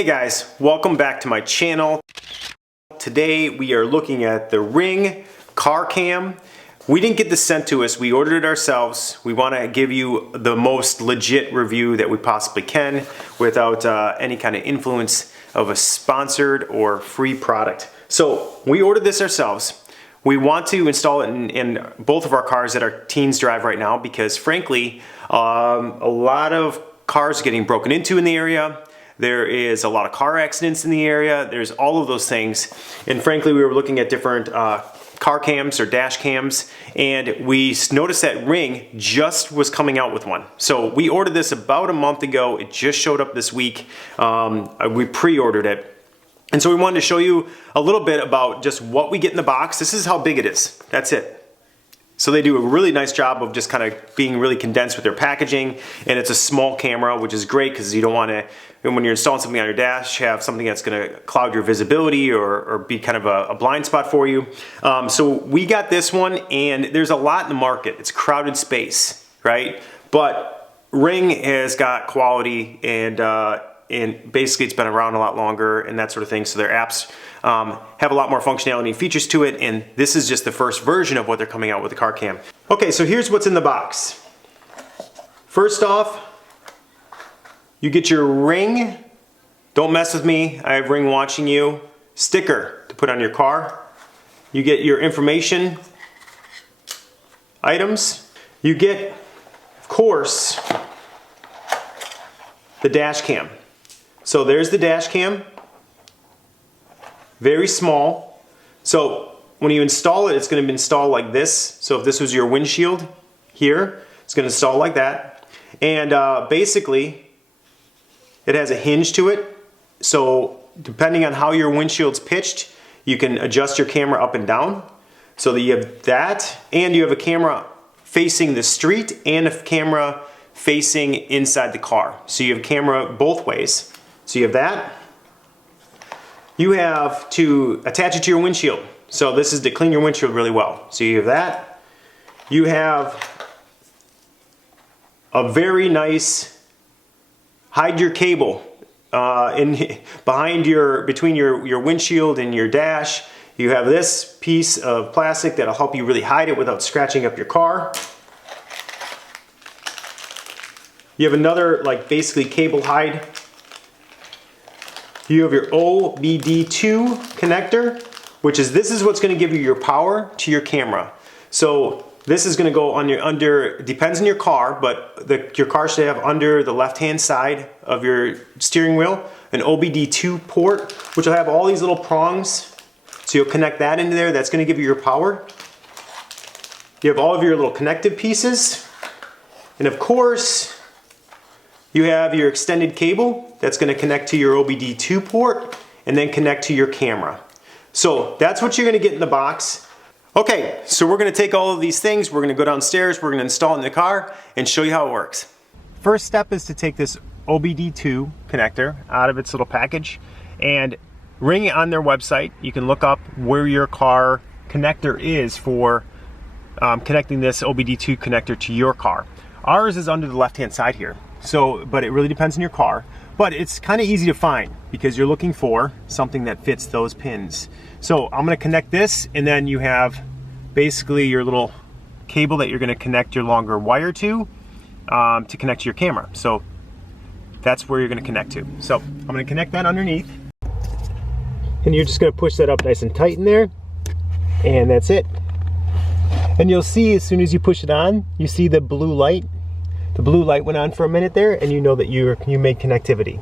Hey guys, welcome back to my channel. Today we are looking at the Ring car cam. We didn't get this sent to us, we ordered it ourselves. We want to give you the most legit review that we possibly can without any kind of influence of a sponsored or free product. So we ordered this ourselves. We want to install it in both of our cars that our teens drive right now because frankly, a lot of cars are getting broken into in the area. There is a lot of car accidents in the area. There's all of those things. And frankly, we were looking at different car cams or dash cams, and we noticed that Ring just was coming out with one. So we ordered this about a month ago. It just showed up this week. We pre-ordered it. And so we wanted to show you a little bit about just what we get in the box. This is how big it is. That's it. So they do a really nice job of just kind of being really condensed with their packaging, and it's a small camera, which is great because you don't want to, when you're installing something on your dash, have something that's going to cloud your visibility or be kind of a blind spot for you. So we got this one, and there's a lot in the market. It's crowded space, right? But Ring has got quality, and basically it's been around a lot longer and that sort of thing, so their apps have a lot more functionality and features to it, and this is just the first version of what they're coming out with the car cam. Okay, so here's what's in the box. First off, you get your Ring, don't mess with me, I have Ring watching you, sticker to put on your car. You get your information items. You get, of course, the dash cam. So there's the dash cam, very small. So when you install it, it's going to be installed like this. So if this was your windshield here, it's going to install like that. And basically, it has a hinge to it. So depending on how your windshield's pitched, you can adjust your camera up and down. So that you have that, and you have a camera facing the street and a camera facing inside the car. So you have camera both ways. So you have that. You have to attach it to your windshield. So this is to clean your windshield really well. So you have that. You have a very nice hide your cable between your windshield and your dash. You have this piece of plastic that'll help you really hide it without scratching up your car. You have another basically cable hide. You have your OBD2 connector, this is what's going to give you your power to your camera. So this is going to go on your depends on your car, but your car should have under the left-hand side of your steering wheel an OBD2 port, which will have all these little prongs. So you'll connect that into there. That's going to give you your power. You have all of your little connective pieces, and of course, you have your extended cable that's going to connect to your OBD2 port and then connect to your camera. So that's what you're going to get in the box. Okay, so we're going to take all of these things, we're going to go downstairs, we're going to install it in the car and show you how it works. First step is to take this OBD2 connector out of its little package, and Ring on their website, you can look up where your car connector is for connecting this OBD2 connector to your car. Ours is under the left-hand side here. So, but it really depends on your car. But it's kind of easy to find because you're looking for something that fits those pins. So I'm going to connect this, and then you have basically your little cable that you're going to connect your longer wire to connect to your camera. So that's where you're going to connect to. So I'm going to connect that underneath. And you're just going to push that up nice and tight in there. And that's it. And you'll see as soon as you push it on, you see the blue light. The blue light went on for a minute there, and you know that you made connectivity.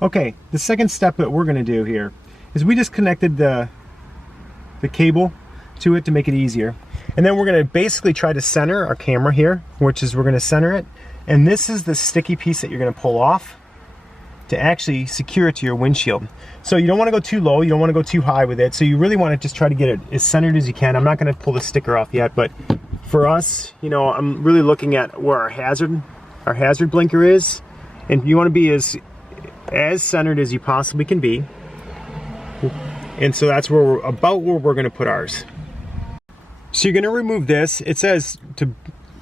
Okay, the second step that we're going to do here is we just connected the cable to it to make it easier. And then we're going to basically try to center our camera here, which is we're going to center it. And this is the sticky piece that you're going to pull off to actually secure it to your windshield. So you don't want to go too low, you don't want to go too high with it. So you really want to just try to get it as centered as you can. I'm not going to pull the sticker off yet, but for us, I'm really looking at where our hazard blinker is, and you want to be as centered as you possibly can be. And so that's where we're going to put ours. So you're going to remove this. It says to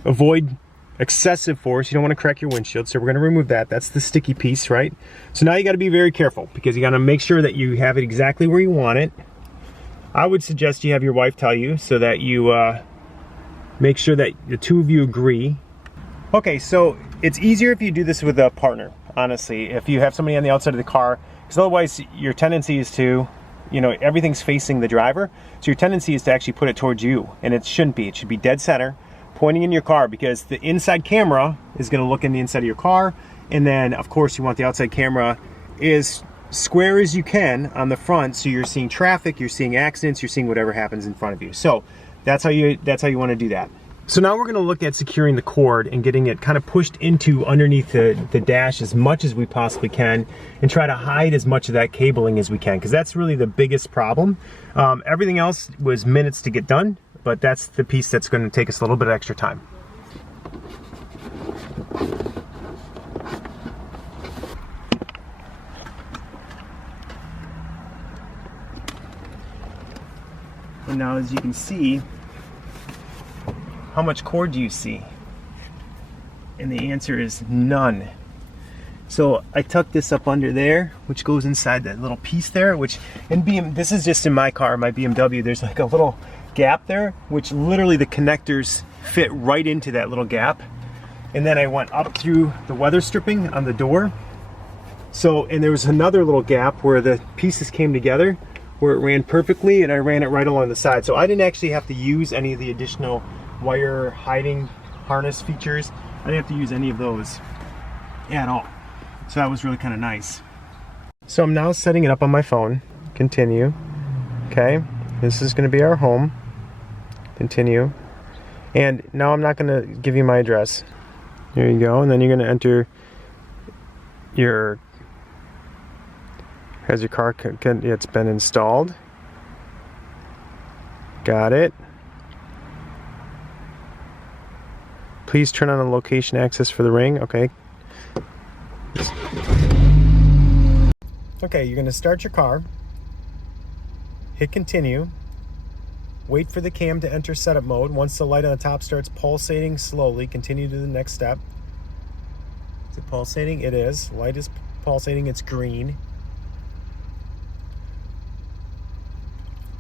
avoid excessive force. You don't want to crack your windshield, so we're going to remove that. That's the sticky piece, right? So now you got to be very careful because you got to make sure that you have it exactly where you want it. I would suggest you have your wife tell you so that you make sure that the two of you agree. Okay, so it's easier if you do this with a partner, honestly, if you have somebody on the outside of the car, because otherwise your tendency is to, you know, everything's facing the driver, so your tendency is to actually put it towards you, and it shouldn't be. It should be dead center, pointing in your car, because the inside camera is going to look in the inside of your car, and then of course you want the outside camera as square as you can on the front, so you're seeing traffic, you're seeing accidents, you're seeing whatever happens in front of you. So that's how you want to do that. So now we're going to look at securing the cord and getting it kind of pushed into underneath the dash as much as we possibly can, and try to hide as much of that cabling as we can, because that's really the biggest problem. Everything else was minutes to get done, but that's the piece that's going to take us a little bit extra time. And now, as you can see, how much cord do you see? And the answer is none. So I tucked this up under there, which goes inside that little piece there, which this is just in my car, my BMW, there's like a little gap there, which literally the connectors fit right into that little gap. And then I went up through the weather stripping on the door. So, and there was another little gap where the pieces came together, where it ran perfectly, and I ran it right along the side. So I didn't actually have to use any of the additional wire hiding harness features. I didn't have to use any of those at all. So that was really kind of nice. So I'm now setting it up on my phone. Continue. Okay, this is going to be our home. Continue. And now I'm not going to give you my address. There you go. And then you're going to enter your, has your car, it's been installed. Got it. Please turn on the location access for the ring. Okay. Okay, you're going to start your car. Hit continue. Wait for the cam to enter setup mode. Once the light on the top starts pulsating slowly, continue to the next step. Is it pulsating? It is. Light is pulsating. It's green.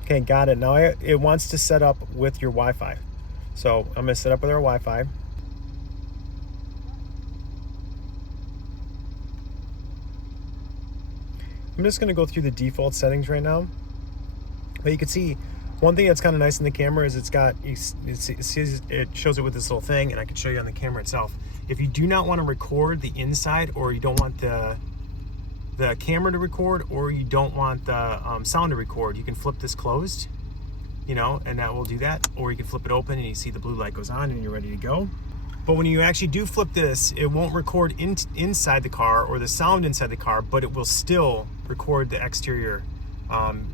Okay, got it. Now it wants to set up with your Wi-Fi. So I'm going to set up with our Wi-Fi. I'm just going to go through the default settings right now. But you can see one thing that's kind of nice in the camera is it shows it with this little thing, and I can show you on the camera itself. If you do not want to record the inside, or you don't want the camera to record, or you don't want the sound to record, you can flip this closed, you know, and that will do that. Or you can flip it open and you see the blue light goes on and you're ready to go. But when you actually do flip this, it won't record inside the car or the sound inside the car, but it will still record the exterior.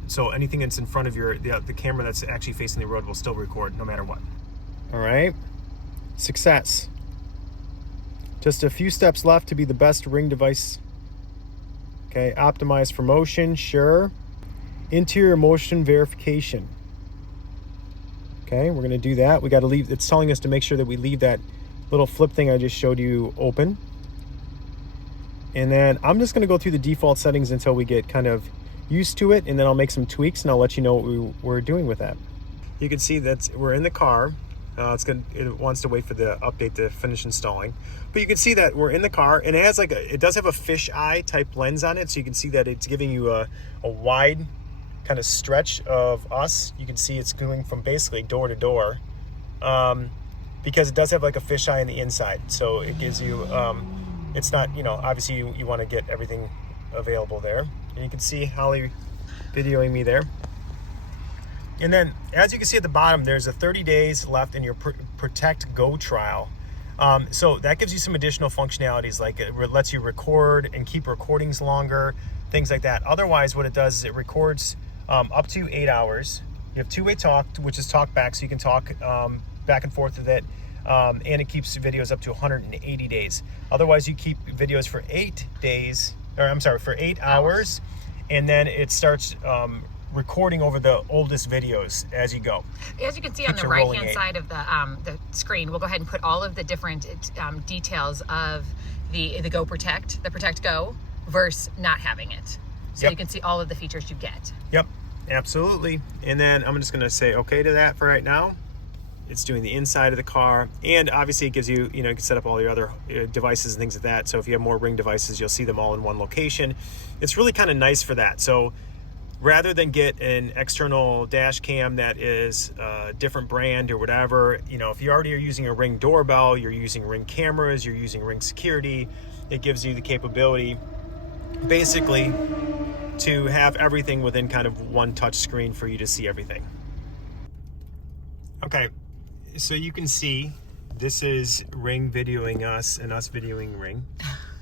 So anything that's in front of the camera that's actually facing the road will still record no matter what. All right, success. Just a few steps left to be the best ring device. Okay, optimize for motion, sure. Interior motion verification. Okay, we're gonna do that. We gotta leave, it's telling us to make sure that we leave that little flip thing I just showed you open. And then I'm just gonna go through the default settings until we get kind of used to it, and then I'll make some tweaks and I'll let you know what we're doing with that. You can see that we're in the car. It wants to wait for the update to finish installing. But you can see that we're in the car, and it has it does have a fisheye type lens on it, so you can see that it's giving you a wide kind of stretch of us. You can see it's going from basically door to door, because it does have like a fisheye on the inside. So it gives you, it's not, you know, obviously you want to get everything available there. And you can see Holly videoing me there. And then, as you can see at the bottom, there's a 30 days left in your Protect Go trial. So that gives you some additional functionalities, like it lets you record and keep recordings longer, things like that. Otherwise, what it does is it records up to 8 hours. You have two-way talk, which is talk back, so you can talk back and forth with it. And it keeps videos up to 180 days. Otherwise, you keep videos for 8 days, or I'm sorry, for 8 hours, and then it starts recording over the oldest videos as you go. As you can see on the right-hand side of the screen, we'll go ahead and put all of the different details of the Go Protect, the Protect Go, versus not having it. So you can see all of the features you get. Yep, absolutely. And then I'm just gonna say okay to that for right now. It's doing the inside of the car, and obviously it gives you, you can set up all your other devices and things like that. So if you have more Ring devices, you'll see them all in one location. It's really kind of nice for that. So rather than get an external dash cam that is a different brand or whatever, if you already are using a Ring doorbell, you're using Ring cameras, you're using Ring security, it gives you the capability basically to have everything within kind of one touch screen for you to see everything. Okay. So you can see this is Ring videoing us and us videoing Ring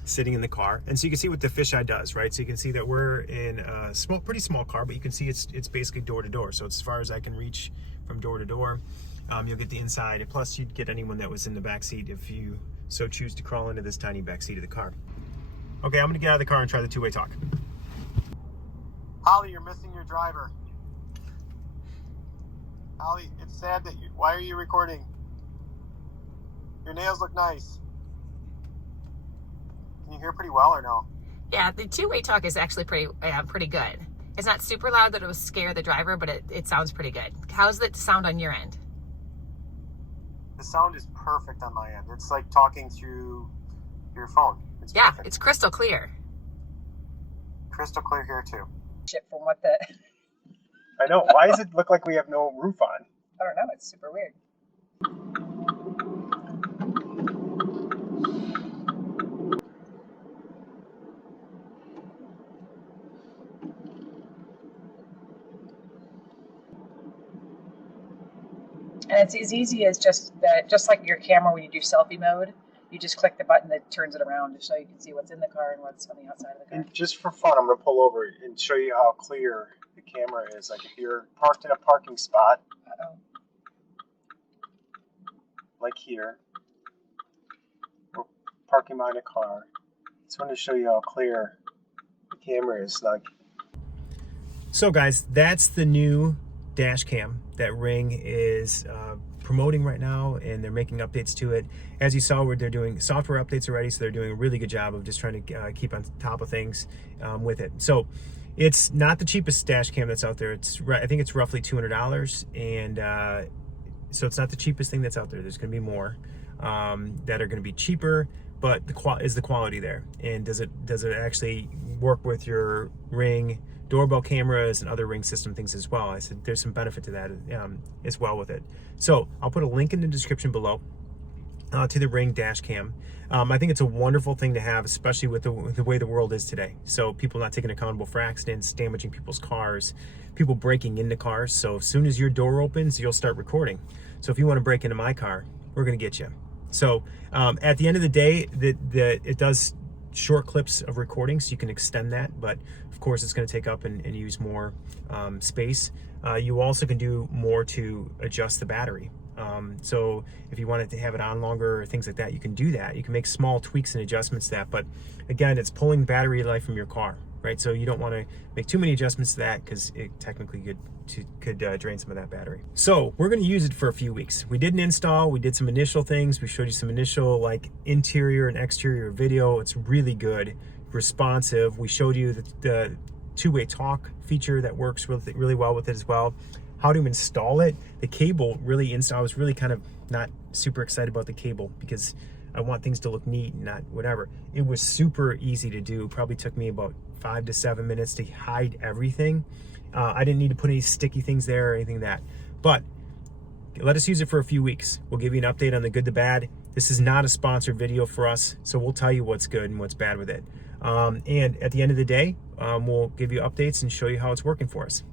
sitting in the car. And so you can see what the fisheye does, right? So you can see that we're in a pretty small car, but you can see it's basically door to door. So it's as far as I can reach from door to door. You'll get the inside, and plus you'd get anyone that was in the back seat if you so choose to crawl into this tiny back seat of the car. Okay, I'm gonna get out of the car and try the two-way talk. Holly, you're missing your driver. Holly, it's sad that why are you recording? Your nails look nice. Can you hear pretty well or no? Yeah, the two-way talk is actually pretty good. It's not super loud that it will scare the driver, but it sounds pretty good. How's the sound on your end? The sound is perfect on my end. It's like talking through your phone. It's perfect. It's crystal clear. Crystal clear here too. From what the... I know. Why does it look like we have no roof on? I don't know. It's super weird. And it's as easy as just like your camera when you do selfie mode. You just click the button that turns it around to show you can see what's in the car and what's on the outside of the car. And just for fun, I'm going to pull over and show you how clear the camera is. Like if you're parked in a parking spot, like here, or parking behind a car, I just want to show you how clear the camera is. So guys, that's the new dash cam that Ring is promoting right now, and they're making updates to it. As you saw, they're doing software updates already, so they're doing a really good job of just trying to keep on top of things with it. So it's not the cheapest dash cam that's out there. I think it's roughly $200, and so it's not the cheapest thing that's out there. There's going to be more that are going to be cheaper, but is the quality there? And does it actually work with your Ring doorbell cameras and other Ring system things as well? I said there's some benefit to that as well with it. So I'll put a link in the description below to the Ring dash cam. I think it's a wonderful thing to have, especially with the way the world is today. So people not taking accountable for accidents, damaging people's cars, people breaking into cars. So as soon as your door opens, you'll start recording. So if you want to break into my car, we're going to get you. So at the end of the day, it does short clips of recording, so you can extend that, but of course it's going to take up and use more space. You also can do more to adjust the battery. So if you wanted to have it on longer or things like that, you can do that. You can make small tweaks and adjustments to that, but again, it's pulling battery life from your car, right? So you don't want to make too many adjustments to that because it technically could drain some of that battery. So we're going to use it for a few weeks. We did an install, we did some initial things, we showed you some initial like interior and exterior video. It's really good, responsive. We showed you the two-way talk feature that works really well with it as well. How to install it. The cable really I was really kind of not super excited about the cable because I want things to look neat and not whatever. It was super easy to do. Probably took me about 5 to 7 minutes to hide everything. I didn't need to put any sticky things there or anything like that. But let us use it for a few weeks. We'll give you an update on the good, the bad. This is not a sponsored video for us, so we'll tell you what's good and what's bad with it. And at the end of the day, we'll give you updates and show you how it's working for us.